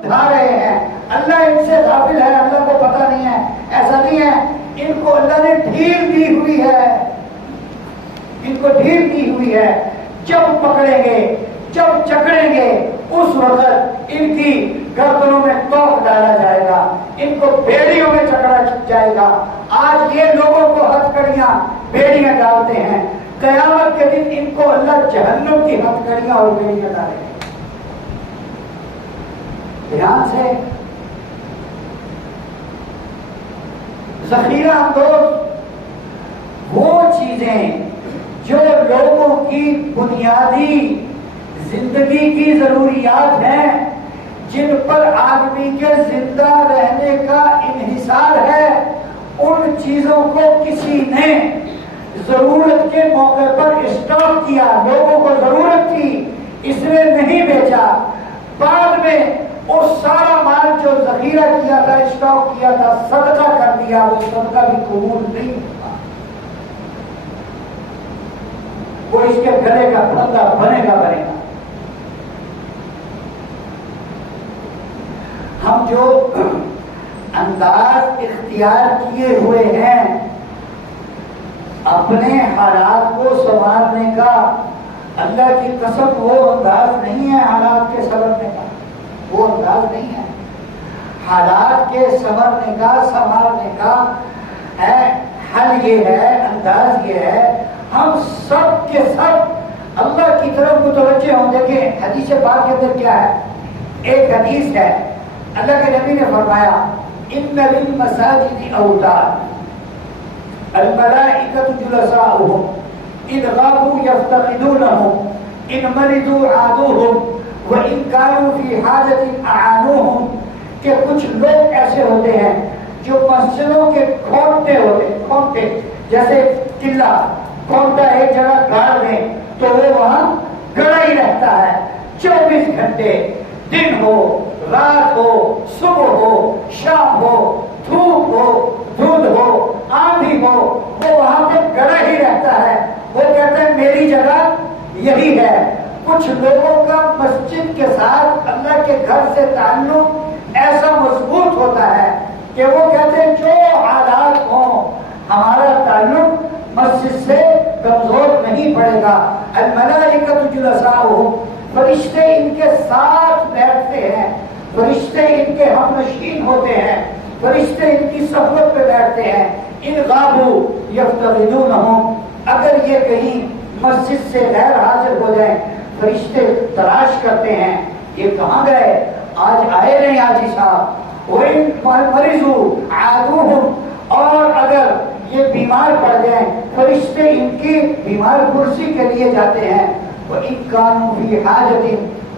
اٹھا رہے ہیں، اللہ ان سے غافل ہے، اللہ کو پتہ نہیں ہے، ایسا نہیں ہے، ان کو اللہ نے ڈھیل دی ہوئی ہے، ان کو ڈھیل دی ہوئی ہے۔ جب پکڑیں گے، جب جکڑیں گے، اس وقت ان کی گردنوں میں توق ڈالا جائے گا، ان کو بیڑیوں میں جکڑا جائے گا۔ آج یہ لوگوں کو ہتھکڑیاں بیڑیاں ڈالتے ہیں، قیامت کے دن ان کو اللہ جہنم کی ہتھکڑیاں اور بیڑیاں ڈالیں گے۔ دھیان سے ذخیرہ اندوز وہ چیزیں جو لوگوں کی بنیادی زندگی کی ضروریات ہیں، جن پر آدمی کے زندہ رہنے کا انحصار ہے، ان چیزوں کو کسی نے ضرورت کے موقع پر اسٹاک کیا، لوگوں کو ضرورت تھی اس نے نہیں بیچا، بعد میں وہ سارا مال جو ذخیرہ کیا تھا، اسٹاک کیا تھا، صدقہ کر دیا، وہ صدقہ بھی قبول نہیں ہوتا، وہ اس کے گلے کا پھندا بنے گا بنے گا۔ ہم جو انداز اختیار کیے ہوئے ہیں اپنے حالات کو سنوارنے کا، اللہ کی قسم وہ انداز نہیں ہے حالات کے سنورنے کا، وہ انداز نہیں ہے حالات کے سنورنے کا، سنوارنے کا ہے۔ حل یہ ہے، انداز یہ ہے، ہم سب کے سب اللہ کی طرف متوجہ ہوں۔ دیکھیں حدیث پاک کے اندر کیا ہے، ایک حدیث ہے، اللہ کے نبی نے فرمایا ان للمساجد اوتاد الملائکۃ جلساؤہم ان غابوا یفتقدونہم ان مرضوا عادوہم وان کانوا فی حاجۃ اعانوہم، کہ کچھ لوگ ایسے ہوتے ہیں جو مسجدوں کے کھوٹے ہوتے ہیں، کھوٹے جیسے قلعہ کھوٹا ایک جگہ گاڑ دیں تو وہ وہاں گڑا ہی رہتا ہے 24 گھنٹے، دن ہو رات ہو، صبح ہو شام ہو، دھوپ ہو دھند ہو آندھی ہو، وہ وہاں پہ گڑا ہی رہتا ہے۔ وہ کہتے ہیں میری جگہ یہی ہے۔ کچھ لوگوں کا مسجد کے ساتھ اللہ کے گھر سے تعلق ایسا مضبوط ہوتا ہے کہ وہ کہتے ہیں جو حالات ہوں ہمارا تعلق مسجد سے کمزور نہیں پڑے گا۔ الملائکۃ جلساؤہم، فرشتے ان کے ساتھ بیٹھتے ہیں، فرشتے ان کے ہم نشین ہوتے ہیں، فرشتے ان کی صحبت پہ بیٹھتے ہیں۔ ان غابوا یفتقدونہم، اگر یہ کہیں مسجد سے غیر حاضر ہو جائیں فرشتے تلاش کرتے ہیں یہ کہاں گئے، آج آئے نہیں حاجی صاحب۔ وَإِن مَرِضُوا عَادُوهُمْ، اور اگر یہ بیمار پڑ جائیں فرشتے ان کی بیمار کرسی کے لیے جاتے ہیں۔ وَإِن كَانُوا فِي حَاجَةٍ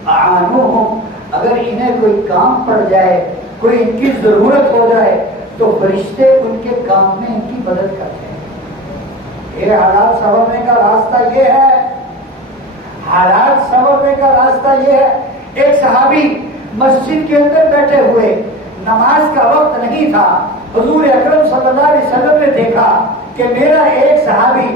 أَعَانُوهُمْ، اگر انہیں کوئی کام پڑ جائے، کوئی ان کی ضرورت ہو جائے تو فرشتے ان کے کام میں ان کی مدد کرتے ہیں۔ یہ حالات سنورنے کا راستہ یہ ہے، حالات سنورنے کا راستہ یہ ہے۔ ایک صحابی مسجد کے اندر بیٹھے ہوئے، نماز کا وقت نہیں تھا، حضور اکرم صلی اللہ علیہ وسلم نے دیکھا کہ میرا ایک صحابی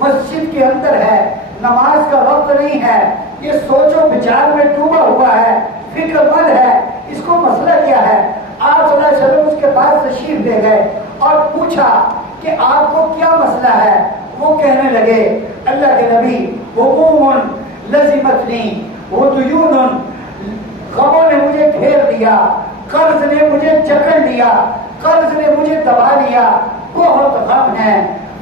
مسجد کے اندر ہے، نماز کا وقت نہیں ہے، یہ سوچ و بچار میں ڈوبا ہوا ہے، فکر مند ہے، اس کو مسئلہ کیا ہے۔ آپ صلی اللہ علیہ وسلم اس کے پاس تشریف لے گئے اور پوچھا کہ آپ کو کیا مسئلہ ہے۔ وہ کہنے لگے اللہ کے نبی ہموم لزمتنی ودیون، غموں نے مجھے گھیر لیا، قرض نے مجھے جکڑ لیا، قرض نے مجھے دبا لیا، بہت غم ہے،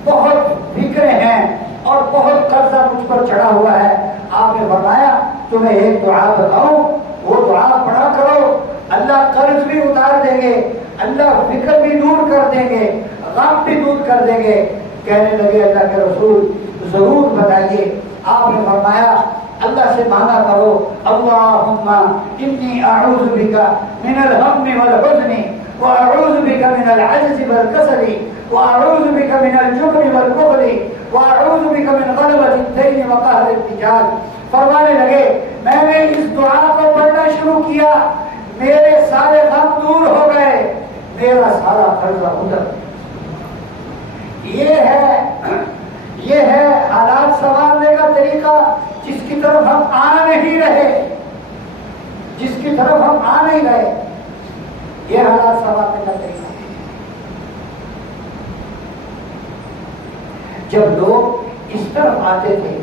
بہت فکریں ہیں اور بہت قرضہ مجھ پر چڑھا ہوا ہے۔ آپ نے فرمایا تمہیں ایک دعا بتاؤں، وہ دعا پڑھا کرو، اللہ قرض بھی اتار دیں گے، اللہ فکر بھی دور کر دیں گے، غم بھی دور کر دیں گے۔ کہنے لگے اللہ کے رسول ضرور بتائیے۔ آپ نے فرمایا اللہ سے مانگا کرو اللہم انی اعوذ بک من الہم والحزن واعوذ بک من العجز والکسل واعوذ بک من الجبن والبخل واعوذ بک من غلبۃ الدین وقہر الرجال۔ فرمانے لگے میں نے اس دعا کو پڑھنا شروع کیا، میرے سارے غم دور ہو گئے، میرا سارا قرضہ اتر گیا۔ یہ ہے حالات سنوارنے کا طریقہ جس کی طرف ہم آ نہیں رہے، جس کی طرف ہم آ نہیں رہے۔ جب لوگ اس طرف آتے تھے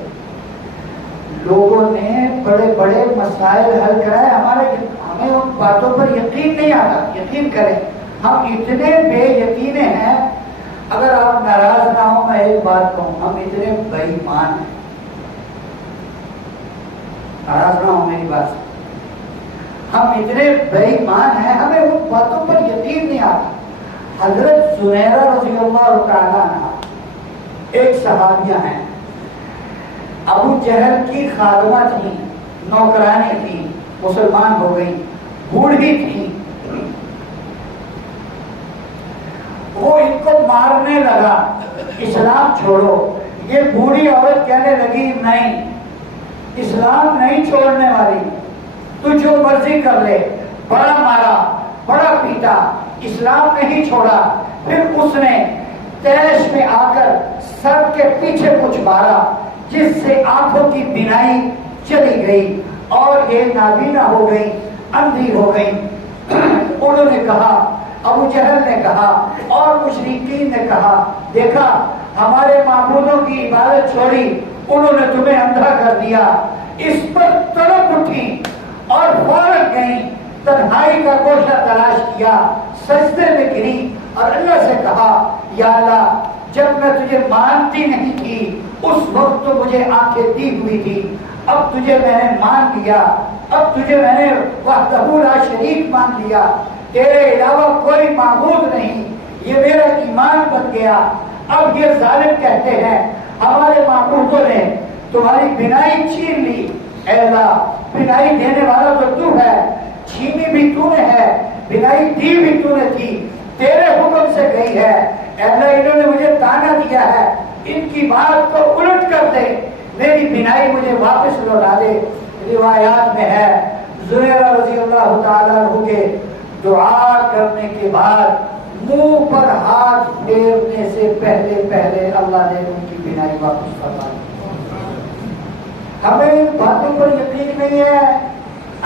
لوگوں نے بڑے بڑے مسائل حل کرائے، ہمیں ان باتوں پر یقین نہیں آتا. یقین کریں ہم اتنے بے یقینے ہیں، اگر آپ ناراض نہ ہو میں ایک بات کہوں، ہم اتنے بے ایمان ہیں. ناراض نہ ہو میری بات سے، ہم اتنے بے ایمان ہیں، ہمیں ان باتوں پر یقین نہیں آتا. حضرت زنیرہ رضی اللہ تعالیٰ عنہ ایک صحابیہ ہیں، ابو جہل کی خادمہ تھی، نوکرانی تھی، مسلمان ہو گئی، بوڑھی تھی. وہ ان کو مارنے لگا، اسلام چھوڑو. یہ بوڑھی عورت کہنے لگی نہیں، اسلام نہیں چھوڑنے والی، تو جو مرضی کر لے. بڑا مارا، بڑا پیٹا، اسلام نہیں چھوڑا. پھر اس نے تیش میں آ کر سر کے پیچھے کچھ مارا جس سے آنکھوں کی بینائی چلی گئی اور یہ نابینا ہو گئی، اندھی ہو گئی. انہوں نے کہا، ابو جہل نے کہا اور مشرکین نے کہا، دیکھا ہمارے معبودوں کی عبادت چھوڑی، انہوں نے تمہیں اندھا کر دیا. اس پر تڑپ اٹھی اور فوراً گئی، تنہائی کا گوشہ تلاش کیا، سجدے میں گری اور اللہ سے کہا، یا اللہ جب میں تجھے مانتی نہیں تھی اس وقت تو مجھے آنکھیں دی ہوئی تھی، اب تجھے میں نے مان لیا، اب تجھے میں نے وحدہ لا شریک مان لیا، تیرے علاوہ کوئی معبود نہیں، یہ میرا ایمان بن گیا. اب یہ ظالم کہتے ہیں ہمارے معبودوں نے تمہاری بینائی چھین لی. اے اللہ بینائی دینے والا تو تو ہے، چھینی بھی تو نے ہے، بینائی دی بھی تو نے تھی، تیرے حکم سے گئی ہے. اے اللہ انہوں نے مجھے تانا دیا ہے، ان کی بات کو الٹ کر دے، میری بینائی مجھے واپس لوٹا دے. روایات میں ہے زنیرہ رضی اللہ تعالیٰ عنہ کے دعا کرنے کے بعد منہ پر ہاتھ پھیرنے سے پہلے پہلے اللہ نے ان کی بینائی واپس فرما دی. ہمیں ان باتوں پر یقین نہیں ہے.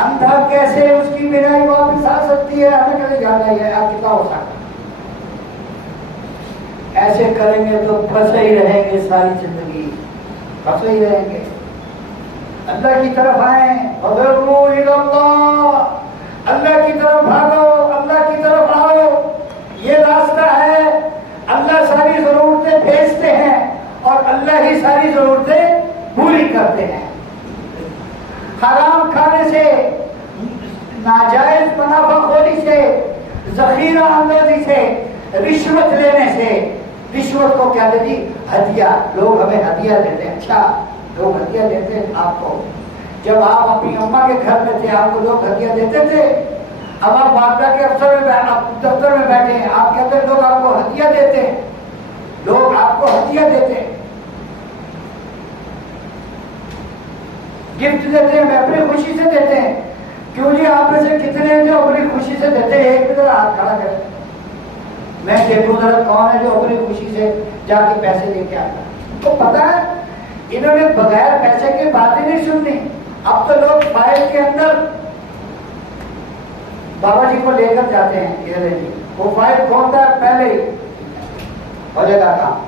اندھا کیسے اس کی بینائی واپس آ سکتی ہے؟ ہمیں کیسے جانا ہے آپ کتنا ہو سکتا؟ ایسے کریں گے تو پھنسے ہی رہیں گے، ساری زندگی پھنسے ہی رہیں گے. اللہ کی طرف آئیں، فَفِرُّوا إِلَى اللَّهِ، اللہ کی طرف بھاگو، اللہ کی طرف آؤ. یہ راستہ ہے. اللہ ساری ضرورتیں بھیجتے ہیں اور اللہ ہی ساری ضرورتیں پوری کرتے ہیں. حرام کھانے سے، ناجائز منافع خوری سے، ذخیرہ اندازی سے، رشوت لینے سے. رشوت کو کیا دیتی؟ ہدیہ. لوگ ہمیں ہدیہ دیتے ہیں. اچھا لوگ ہدیہ دیتے ہیں آپ کو. جب آپ اپنی اماں کے گھر میں تھے آپ کو لوگ ہدیہ دیتے تھے. اب آپ باپدہ کے دفتر میں بیٹھے ہیں، آپ کہتے ہیں لوگ آپ کو ہدیہ دیتے ہیں، لوگ آپ کو ہدیہ دیتے ہیں، گفٹ دیتے ہیں، اپنی خوشی سے دیتے ہیں. کیوں جی آپ میں سے کتنے ہیں جو اپنی خوشی سے دیتے ہیں؟ ایک ذرا ہاتھ کھڑا کریں، میں دیکھوں ذرا کون ہے جو اپنی خوشی سے جا کے پیسے لے کے آتا. تو پتا ہے انہوں نے بغیر پیسے کے باتیں نہیں سننی. اب تو لوگ فائل کے اندر بابا جی کو لے کر جاتے ہیں، یہ لے جی وہ فائل کھولتا ہے پہلے ہی ہو جائے گا کام،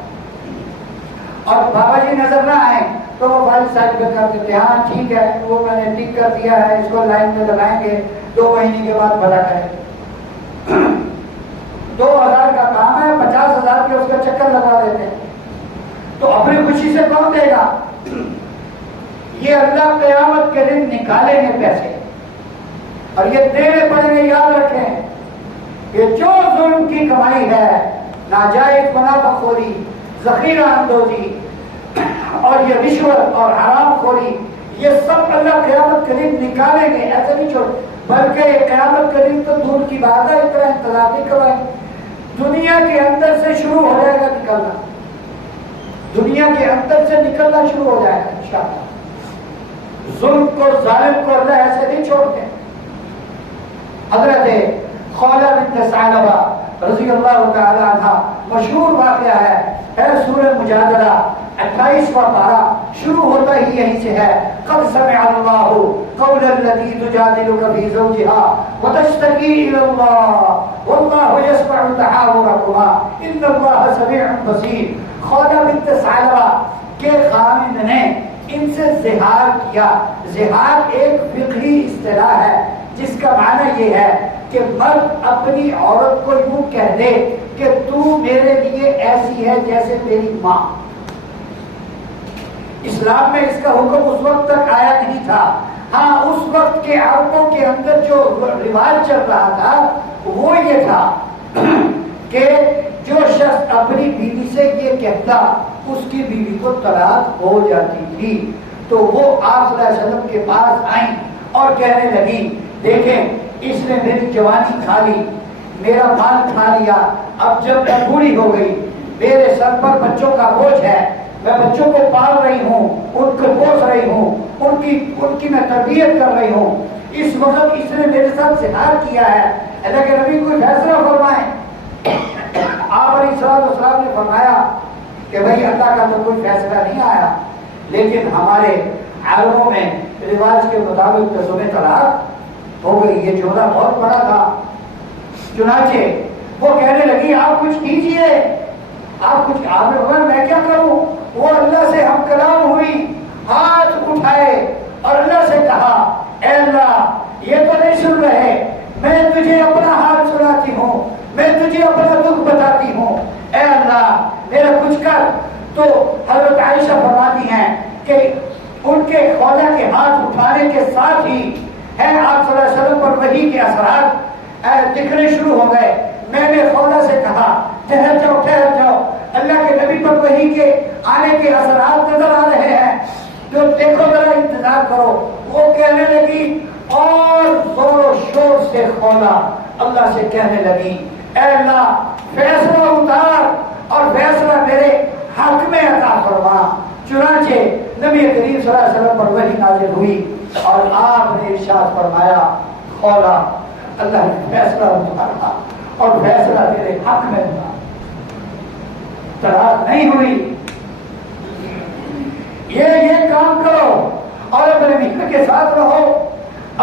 اور بابا جی نظر نہ آئے تو وہ فائل سائڈ پہ کر دیتے ہیں. ہاں ٹھیک ہے وہ میں نے ٹک کر دیا ہے، اس کو لائن میں لگائیں گے، 2 مہینے کے بعد بھلا کریں. 2000 کا کام ہے، 50,000 کے اس کا چکر لگا دیتے ہیں. تو اپنی خوشی سے کون دے گا؟ یہ اللہ قیامت کے دن نکالیں گے پیسے اور یہ دینے پڑیں گے. یاد رکھیں کہ جو ظلم کی کمائی ہے، ناجائز منافع خوری، ذخیرہ اندوزی اور یہ رشوت اور حرام خوری، یہ سب اللہ قیامت کے دن نکالیں گے. ایسے نہیں چھوڑ، بلکہ قیامت کے دن تو دور کی بات ہے، اتنا انتظار نہیں کروائیں. دنیا کے اندر سے شروع ہو جائے گا نکلنا، دنیا کے اندر سے نکلنا شروع ہو جائے گا انشاءاللہ. ظلم کو، ظالم کو اللہ ایسے نہیں چھوڑتے. حضرت خولہ بنت ثعلبہ رضی اللہ تعالی عنہ مشہور واقعہ ہے سورہ مجادلہ 28واں پارہ شروع ہوتا ہی یہیں سے ہے. قد سمع اللہ قول التي تجادلك في زوجها وتشتكي الى الله والله يسمع تحاوركما ان الله سميع بصير. خولہ بنت ثعلبہ کے خاوند نے ان سے زہار کیا. زہار ایک فقہی اصطلاح ہے جس کا معنی یہ ہے کہ مرد اپنی عورت کو یوں کہہ دے کہ تو میرے لیے ایسی ہے جیسے تیری ماں. اسلام میں اس کا حکم اس وقت تک آیا نہیں تھا. ہاں اس وقت کے عربوں کے اندر جو رواج چل رہا تھا وہ یہ تھا کہ جو شخص اپنی بیوی سے یہ کہتا اس کی بیوی کو طلاق ہو جاتی تھی. تو وہ آپ صلی اللہ علیہ وسلم کے پاس آئیں اور کہنے لگی دیکھیں اس نے میری جوانی کھا لی, میرا مال کھا لیا, اب جب میں بوڑھی ہو گئی میرے سر پر بچوں کا بوجھ ہے, میں بچوں کو پال رہی ہوں, ان کو پوس رہی ہوں, ان کی میں تربیت کر رہی ہوں, اس وقت اس نے میرے ساتھ زہار کیا ہے, اللہ کے نبی کوئی فیصلہ فرمائیں. آپ علیہ السلام نے فرمایا کہ بھائی اللہ کا تو کوئی فیصلہ نہیں آیا, لیکن ہمارے عالموں میں رواج کے مطابق تسمہ طلاق ہو گئی. یہ جملہ بہت بڑا تھا. چنانچہ وہ کہنے لگی آپ کچھ کیجئے, آپ کچھ. آپ نے فرمایا میں کیا کروں. وہ اللہ سے ہم کلام ہوئی, ہاتھ اٹھائے اور اللہ سے کہا اے اللہ یہ تو نہیں سن رہے, میں تجھے اپنا ہاتھ سناتی ہوں, میں تجھے اپنا دکھ بتاتی ہوں, اے اللہ میرا کچھ کر. تو حضرت عائشہ فرماتی ہیں کہ ان کے خواجہ کے ہاتھ اٹھانے کے ساتھ ہی ہے آپ صلی اللہ علیہ وسلم پر وحی کے اثرات دکھنے شروع ہو گئے. میں نے خواجہ سے کہا ٹھہر جاؤ, اللہ کے نبی پر وحی کے آنے کے اثرات نظر آ رہے ہیں, جو دیکھو ذرا انتظار کرو. وہ کہنے لگی اور زور و شور سے خواجہ اللہ سے کہنے لگی اے اللہ فیصلہ اتار اور فیصلہ میرے حق میں عطا فرما. چنانچہ نبی کریم صلی اللہ علیہ وسلم پر وحی نازل ہوئی اور آپ نے ارشاد فرمایا خولا اللہ نے فیصلہ اتارا اور فیصلہ تیرے حق میں ہوا, طلاق نہیں ہوئی. یہ کام کرو اور اپنے میاں کے ساتھ رہو.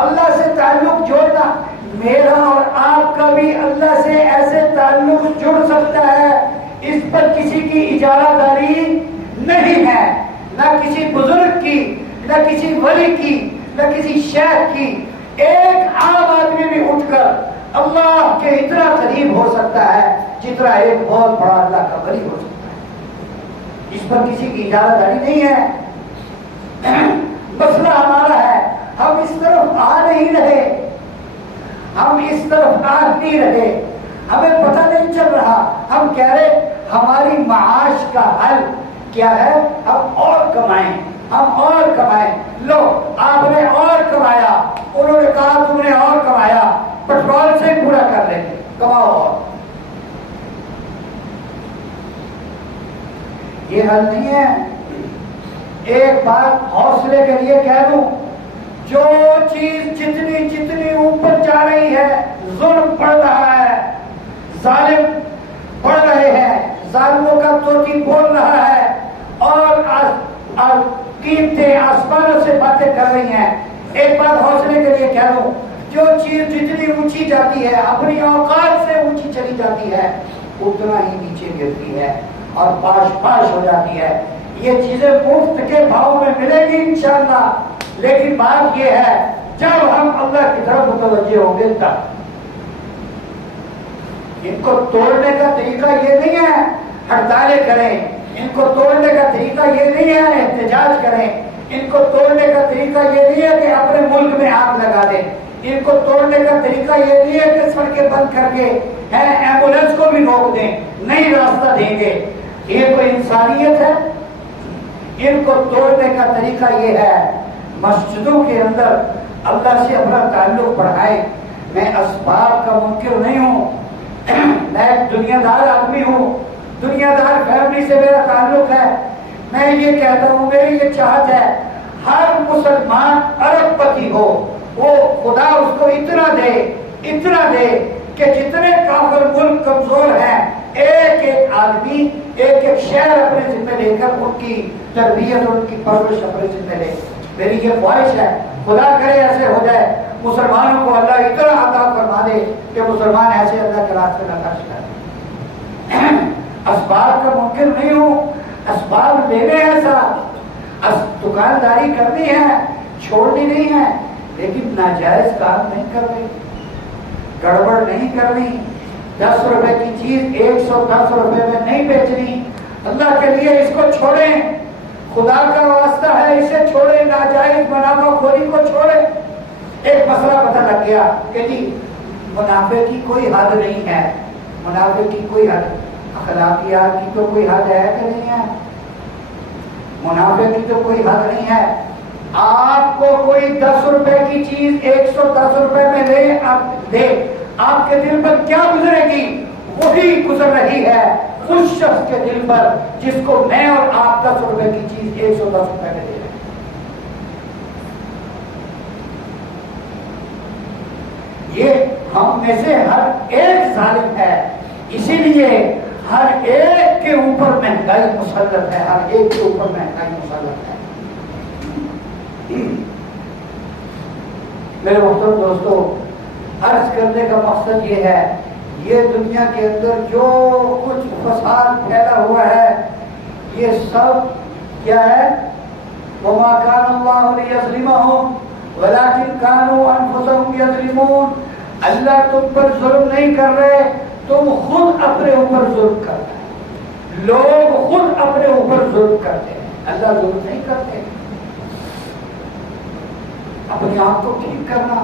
اللہ سے تعلق جوڑنا, میرا اور آپ کا بھی اللہ سے ایسے تعلق جڑ سکتا ہے, اس پر کسی کی اجارہ داری نہیں ہے, نہ کسی بزرگ کی, نہ کسی ولی کی, نہ کسی شیخ کی. ایک عام آدمی بھی اٹھ کر اللہ کے اتنا قریب ہو سکتا ہے جتنا ایک بہت بڑا اللہ کا ولی ہو سکتا ہے. اس پر کسی کی اجارہ داری نہیں ہے. مسئلہ ہمارا ہے, ہم اس طرف آ نہیں رہے, ہم اس طرف آ نہیں رہے, ہمیں پتہ نہیں چل رہا. ہم کہہ رہے ہماری معاش کا حل کیا ہے, ہم اور کمائیں, ہم اور کمائیں. لو آپ نے اور کمایا, انہوں نے کہا تم نے اور کمایا, پیٹرول سے پورا کر لیں گے, کماؤ اور. یہ حل نہیں ہے. ایک بات حوصلے کے لیے کہہ دوں, جو چیز جتنی اوپر جا رہی ہے, ظلم بڑھ رہا ہے, ظالم بڑھ رہے ہیں, ظالموں کا توتی بول رہا ہے اور قیمتیں آسمانوں سے باتیں کر رہی ہیں. ایک بات حوصلے کے لیے کہہ دوں, جو چیز جتنی اونچی جاتی ہے, اپنی اوقات سے اونچی چلی جاتی ہے, اتنا ہی نیچے گرتی ہے اور پاش ہو جاتی ہے. یہ چیزیں مفت کے بھاؤ میں ملے گی انشاءاللہ, لیکن بات یہ ہے جب ہم اللہ کی طرف متوجہ ہوں گے تب. ان کو توڑنے کا طریقہ یہ نہیں ہے ہڑتالیں کریں, ان کو توڑنے کا طریقہ یہ نہیں ہے احتجاج کریں, ان کو توڑنے کا طریقہ یہ نہیں ہے کہ اپنے ملک میں آگ لگا دیں, ان کو توڑنے کا طریقہ یہ نہیں ہے کہ سڑکیں بند کر کے ایمبولینس کو بھی روک دیں, نہیں راستہ دیں گے. یہ کوئی انسانیت ہے؟ ان کو توڑنے کا طریقہ یہ ہے مسجدوں کے اندر اللہ سے اپنا تعلق بڑھائے. میں اسباب کا منکر نہیں ہوں, میں ایک دنیا دار آدمی ہوں, دنیا دار فیملی سے میرا تعلق ہے. میں یہ کہتا ہوں, میری یہ چاہت ہے ہر مسلمان ارب پتی ہو, وہ خدا اس کو اتنا دے کہ جتنے کافر ملک کمزور ہیں, ایک ایک آدمی ایک ایک شہر اپنے ذمہ لے کر ان کی تربیت ان کی پرورش اپنے سے ملے. میری یہ خواہش ہے خدا کرے ایسے ہو جائے مسلمانوں کو اللہ اتنا عطا فرما دے کہ مسلمان ایسے اللہ کے راستے میں خرچ کریں. اسباب کا ممکن نہیں ہوں، اسباب لینے ہیں ساتھ، دکانداری کرنی ہے، چھوڑنی نہیں ہے، لیکن ناجائز کام نہیں کرنی، گڑبڑ نہیں کرنی. 10 روپے کی چیز 110 روپے میں نہیں بیچنی. اللہ کے لیے اس کو چھوڑیں، خدا کا واسطہ ہے اسے چھوڑیں، ناجائز منافع خوری کو چھوڑیں. ایک مسئلہ پتہ لگ گیا کہ جی منافع کی کوئی حد نہیں ہے، منافع کی کوئی حد، اخلاقیات کی تو کوئی حد ہے کہ نہیں ہے، منافع کی تو کوئی حد نہیں ہے. آپ کو کوئی 10 روپے کی چیز 110 روپے میں دے، آپ کے دل پر کیا گزرے گی؟ وہی گزر رہی ہے اس شخص کے دل پر جس کو میں اور آپ 10 روپے کی چیز 110 روپے میں دے رہے ہیں. یہ ہم میں سے ہر ایک ظالم ہے، اسی لیے ہر ایک کے اوپر مہنگائی مسلط ہے، ہر ایک کے اوپر مہنگائی مسلط ہے. میرے محترم دوستو، عرض کرنے کا مقصد یہ ہے، یہ دنیا کے اندر جو کچھ فساد پھیلا ہوا ہے یہ سب کیا ہے؟ وَمَا كَانَ اللَّهُ لِيَظْلِمَهُمْ وَلَكِنْ كَانُوا أَنفُسَهُمْ يَظْلِمُونَ. اللہ تم پر ظلم نہیں کر رہے، تم خود اپنے اوپر ظلم کرتے ہیں. لوگ خود اپنے اوپر ظلم کرتے ہیں، اللہ ظلم نہیں کرتے. اپنے آپ کو ٹھیک کرنا،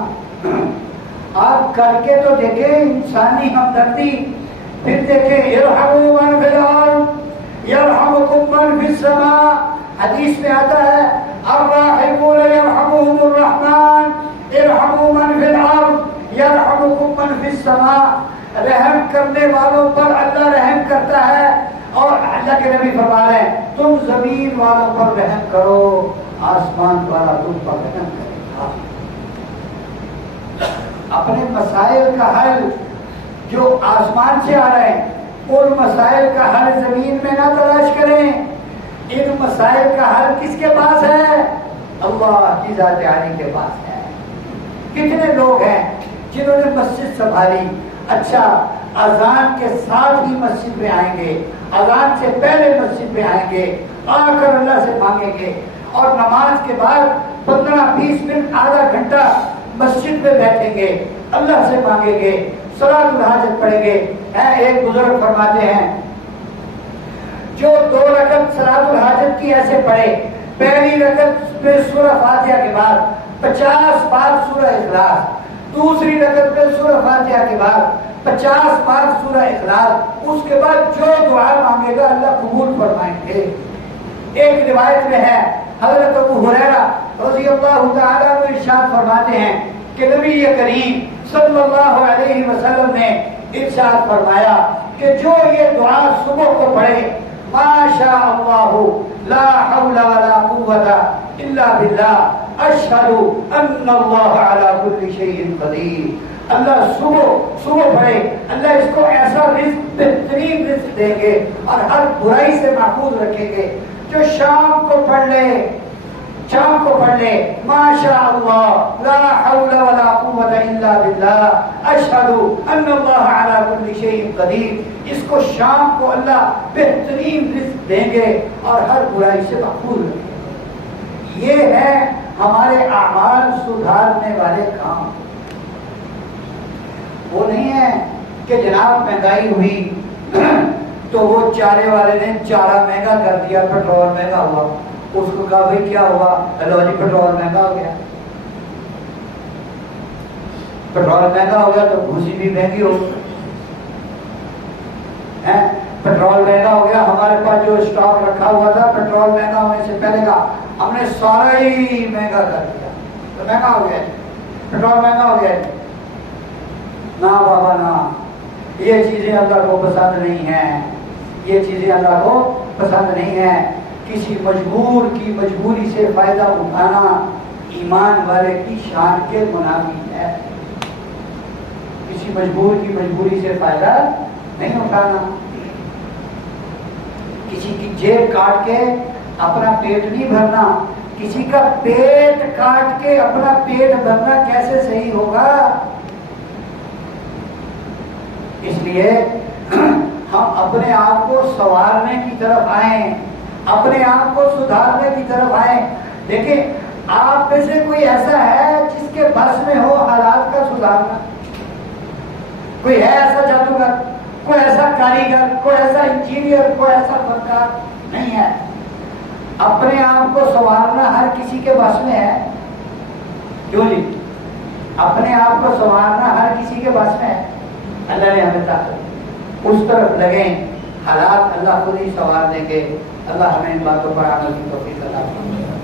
آپ کر کے تو دیکھیں انسانی ہمدردی، پھر دیکھیں یرحموا من فی الارض یرحمکم من فی السماء. حدیث میں آتا ہے الراحمون یرحمهم الرحمن ارحموا من فی الارض یرحمکم من فی السماء. رحم کرنے والوں پر اللہ رحم کرتا ہے، اور اللہ کے نبی فرما رہے ہیں تم زمین والوں پر رحم کرو، آسمان والا تم پر رحم کرے. اپنے مسائل کا حل جو آسمان سے آ رہے ہیں ان مسائل کا حل زمین میں نہ تلاش کریں. ان مسائل کا حل کس کے پاس ہے؟ اللہ کی ذات عالی کے پاس ہے. کتنے لوگ ہیں جنہوں نے مسجد سنبھالی، اچھا اذان کے ساتھ ہی مسجد میں آئیں گے، اذان سے پہلے مسجد میں آئیں گے، آ کر اللہ سے مانگیں گے، اور نماز کے بعد 15-20 منٹ آدھا گھنٹہ مسجد میں بیٹھیں گے، اللہ سے مانگیں گے، صلاۃ الحاجت پڑھیں گے. ایک بزرگ فرماتے ہیں جو 2 رکعت صلاۃ الحاجت کی ایسے پڑھے، پہلی رکعت میں سورہ فاتحہ کے بعد 50 بار سورہ اخلاص، دوسری رکعت میں سورہ فاتحہ کے بعد 50 بار سورہ اخلاص، اس کے بعد جو دعا مانگے گا اللہ قبول فرمائیں گے. ایک روایت میں ہے حضرت ابو ہریرہ رضی اللہ تعالیٰ عنہ ارشاد فرماتے ہیں کہ نبی کریم صلی اللہ علیہ وسلم نے ارشاد فرمایا کہ جو یہ دعا صبح کو پڑھے، ما شاء اللہ لا حول ولا قوة الا باللہ اشہد ان اللہ علی کل شیء قدیر. اللہ صبح پڑھے، اللہ اس کو ایسا رزق، بہترین رزق دیں گے اور ہر برائی سے محفوظ رکھیں گے. جو شام کو پڑھ لے ما شاء اللہ لا حول ولا قوة الا باللہ اشہد ان اللہ علی کل شیء قدیر، اس کو شام کو اللہ بہترین رزق دیں گے اور ہر برائی سے محفوظ رکھیں گے. یہ ہے ہمارے اعمال سدھارنے والے کام. وہ نہیں ہے کہ جناب مہنگائی ہوئی تو وہ چارے والے نے چارہ مہنگا کر دیا، پیٹرول مہنگا ہوا، اس کو کہا بھائی کیا ہوا؟ ہلو جی پیٹرول مہنگا ہو گیا. پیٹرول مہنگا ہو گیا تو بھوسی بھی مہنگی ہو. پیٹرول مہنگا ہو گیا، ہمارے پاس جو اسٹاک رکھا ہوا تھا پیٹرول مہنگا ہونے سے پہلے کا ہم نے سارا ہی مہنگا کر دیا تو مہنگا ہو گیا، پیٹرول مہنگا ہو گیا. نہ بابا نہ، یہ چیزیں اللہ کو پسند نہیں ہیں، یہ چیزیں اللہ کو پسند نہیں ہیں. کسی مجبور کی مجبوری سے فائدہ اٹھانا ایمان والے کی شان کے منافی ہے. کسی مجبور کی مجبوری سے فائدہ نہیں اٹھانا. کسی کی جیب کاٹ کے اپنا پیٹ نہیں بھرنا. کسی کا پیٹ کاٹ کے اپنا پیٹ بھرنا کیسے صحیح ہوگا؟ اس لیے ہم اپنے آپ کو سنوارنے کی طرف آئیں, اپنے آپ کو سدھارنے کی طرف آئیں. دیکھیں, آپ میں سے کوئی ایسا ہے جس کے بس میں ہو حالات کا سدھارنا؟ کوئی ہے ایسا جادوگر, کوئی ایسا کاریگر, کوئی ایسا انجینئر, کوئی ایسا فنکار؟ نہیں ہے. اپنے آپ کو سنوارنا ہر کسی کے بس میں ہے. کیوں نہیں؟ اپنے آپ کو سنوارنا ہر کسی کے بس میں ہے. اللہ نے ہمیں طاقت, اس طرف لگیں, حالات اللہ خود ہی سنوار دیں گے. اللہ ہمیں ان باتوں پر عمل کی توفیق عطا فرمائے.